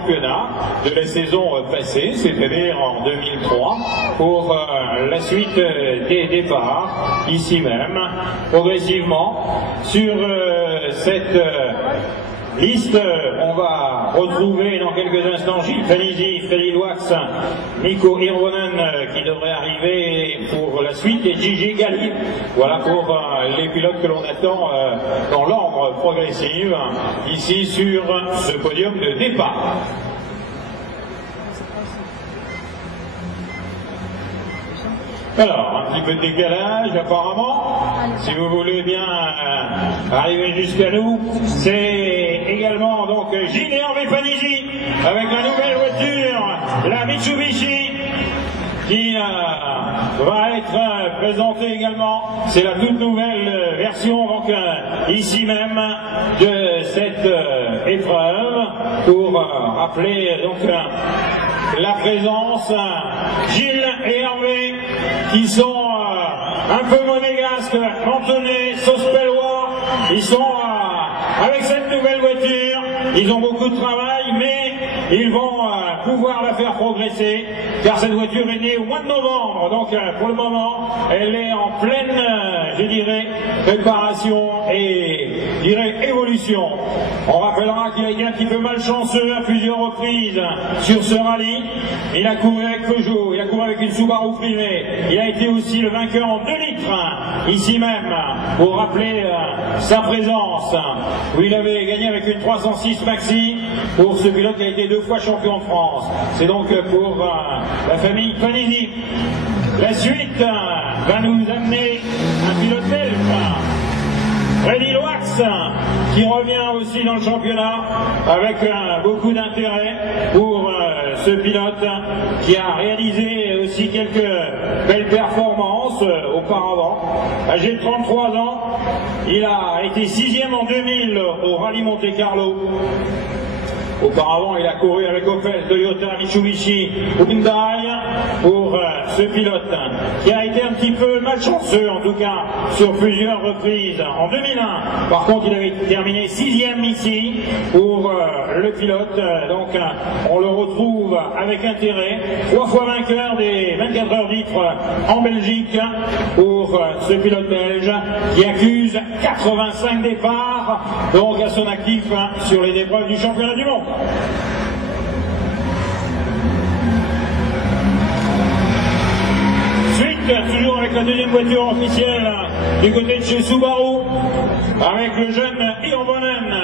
championnat de la saison passée, c'est-à-dire en 2003, pour la suite des départs, ici même, progressivement. Sur cette liste, on va retrouver dans quelques instants Gilles Fanisi, Freddy Loax, Mikko Hirvonen qui devrait arriver pour la suite et Gigi Galli. Voilà pour les pilotes que l'on attend dans l'ordre progressif ici sur ce podium de départ. Alors, un petit peu de décalage apparemment, si vous voulez bien arriver jusqu'à nous. C'est également donc Gilles et Hervé Fanisi avec la nouvelle voiture, la Mitsubishi, qui va être présentée également. C'est la toute nouvelle version donc ici même de cette épreuve pour rappeler donc la présence Gilles et Hervé qui sont un peu monégasques, mentonnais, sauce-pellois. Ils sont avec cette nouvelle voiture, ils ont beaucoup de travail, mais ils vont pouvoir la faire progresser, car cette voiture est née au mois de novembre, donc pour le moment, elle est en pleine, je dirais, préparation et, je dirais, évolution. On rappellera qu'il a été un petit peu malchanceux à plusieurs reprises sur ce rallye. Il a couru avec Peugeot, il a couru avec une Subaru privée, il a été aussi le vainqueur en 2 litres, ici même, pour rappeler sa présence, où il avait gagné avec une 306 Maxi, pour ce pilote qui a été 2 fois champion de France. C'est donc pour la famille Fanisi. La suite va nous amener un pilote belge, Freddy Loax, qui revient aussi dans le championnat avec beaucoup d'intérêt pour ce pilote qui a réalisé aussi quelques belles performances auparavant. Âgé de 33 ans, il a été 6e en 2000 au Rallye Monte Carlo. Auparavant, il a couru avec Opel, Toyota, Mitsubishi, Hyundai pour ce pilote qui a été un petit peu malchanceux, en tout cas, sur plusieurs reprises. En 2001, par contre, il avait terminé 6e ici pour le pilote. Donc, on le retrouve avec intérêt. 3 fois vainqueur des 24 heures d'Ytre en Belgique pour ce pilote belge qui accuse 85 départs, donc à son actif sur les épreuves du championnat du monde. Suite, toujours avec la deuxième voiture officielle du côté de chez Subaru, avec le jeune Hirvonen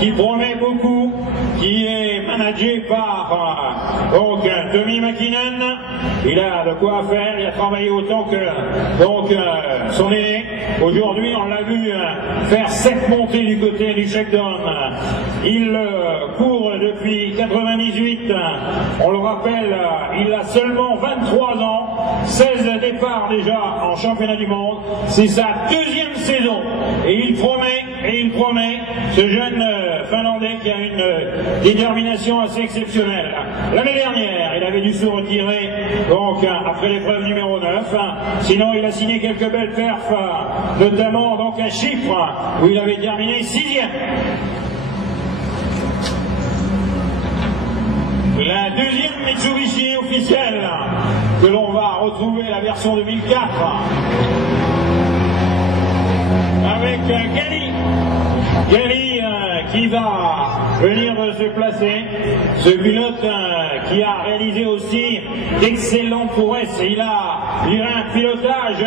qui promet beaucoup, qui est managé par donc Tommy Mäkinen. Il a de quoi faire, il a travaillé autant que donc son aîné. Aujourd'hui, on l'a vu faire 7 montées du côté du Shakedown. Il court depuis 98, on le rappelle, il a seulement 23 ans, 16 départs déjà en championnat du monde. C'est sa 2e saison et il promet, ce jeune Finlandais qui a une détermination assez exceptionnelle. L'année dernière, il avait dû se retirer donc après l'épreuve numéro 9. Sinon, il a signé quelques belles perfs, notamment donc à Chypre, où il avait terminé 6e. La deuxième Mitsubishi officielle, que l'on va retrouver la version 2004, avec Galli qui va venir se placer. Ce pilote qui a réalisé aussi d'excellentes prouesses. Il a eu un pilotage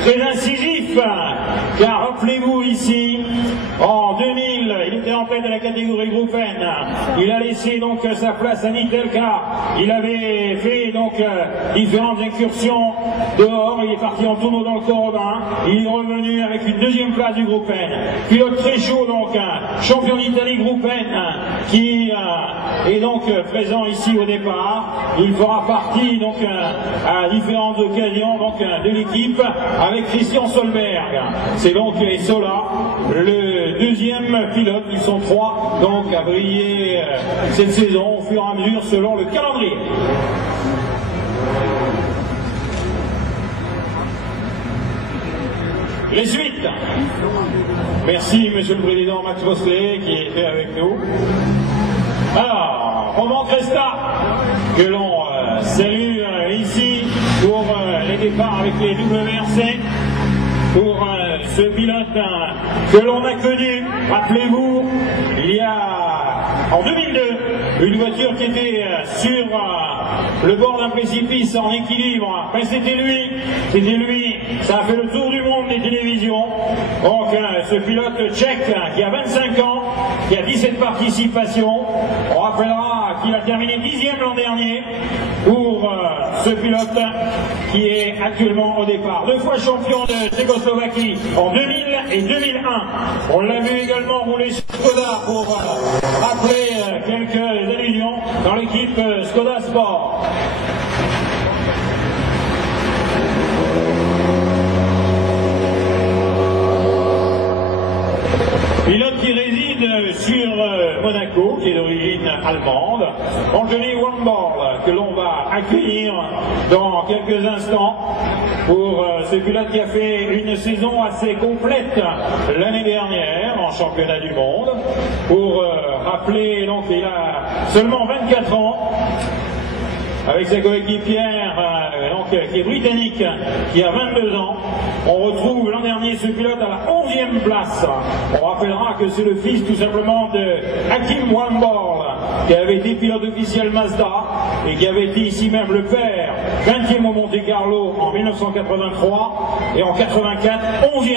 très incisif, car rappelez-vous ici, en 2000, il était en tête de la catégorie Groupe N. Il a laissé donc sa place à Nitelka. Il avait fait donc différentes incursions dehors. Il est parti en tournoi dans le Corobin. Il est revenu avec une 2e place du Groupe N. Pilote très chaud donc, champion d'Italie Groupe N, qui est donc présent ici au départ. Il fera partie donc à différentes occasions donc de l'équipe avec Christian Solberg. C'est donc les Sola, le 2e pilote. Ils sont 3 donc à briller cette saison au fur et à mesure selon le calendrier. Les suites. Merci Monsieur le Président Max Mosley qui était avec nous. Alors, Roman Cresta, que l'on salue ici pour les départs avec les WRC, pour ce pilote que l'on a connu, rappelez-vous, il y a en 2002, une voiture qui était sur le bord d'un précipice en équilibre. Ben, c'était lui, ça a fait le tour du monde des télévisions. Donc ce pilote tchèque qui a 25 ans, qui a 17 participations, on rappellera qu'il a terminé 10e l'an dernier pour ce pilote qui est actuellement au départ. 2 fois champion de Tchécoslovaquie en 2000 et 2001. On l'a vu également rouler sur Skoda pour rappeler quelques allusions dans l'équipe Skoda Sport. Pilote qui réside sur Monaco, qui est d'origine allemande, Anthony Wamball, que l'on va accueillir dans quelques instants pour ce pilote qui a fait une saison assez complète l'année dernière en championnat du monde. Pour rappeler, donc il a seulement 24 ans, avec sa coéquipière qui est britannique, qui a 22 ans. On retrouve l'an dernier ce pilote à la 11e place. On rappellera que c'est le fils tout simplement de Hakim Wamball, qui avait été pilote officiel Mazda et qui avait été ici même le père, 20e au Monte Carlo en 1983 et en 84, 11e.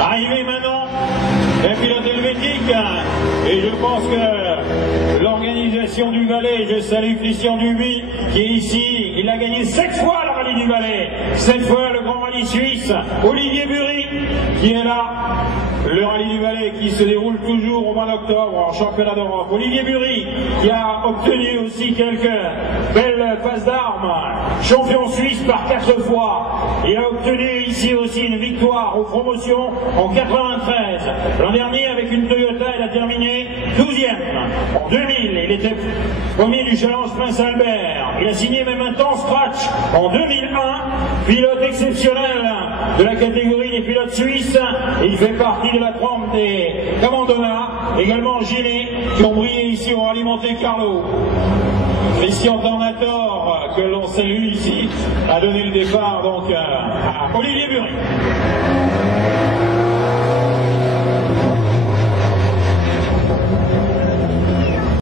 Arrivé maintenant, un pilote helvétique, et je pense que l'organisation du Valais, je salue Christian Dubuis, qui est ici, il a gagné 7 fois le rallye du Valais, 7 fois le grand rallye suisse, Olivier Bury, qui est là, le rallye du Valais qui se déroule toujours au mois d'octobre en championnat d'Europe. Olivier Bury, qui a obtenu aussi quelques belles passes d'armes, champion suisse par 4 fois, il a obtenu ici aussi une victoire aux promotions en 93. L'an dernier, avec une Toyota, il a terminé 12e. En 2000, il était premier du Challenge Prince Albert. Il a signé même un temps scratch en 2001, pilote exceptionnel de la catégorie des pilotes suisses. Il fait partie de la trempe des Camandona, également Gilet, qui ont brillé ici au rallye Monte Carlo. Christian Tornator, que l'on salue ici, a donné le départ donc à Olivier Bury.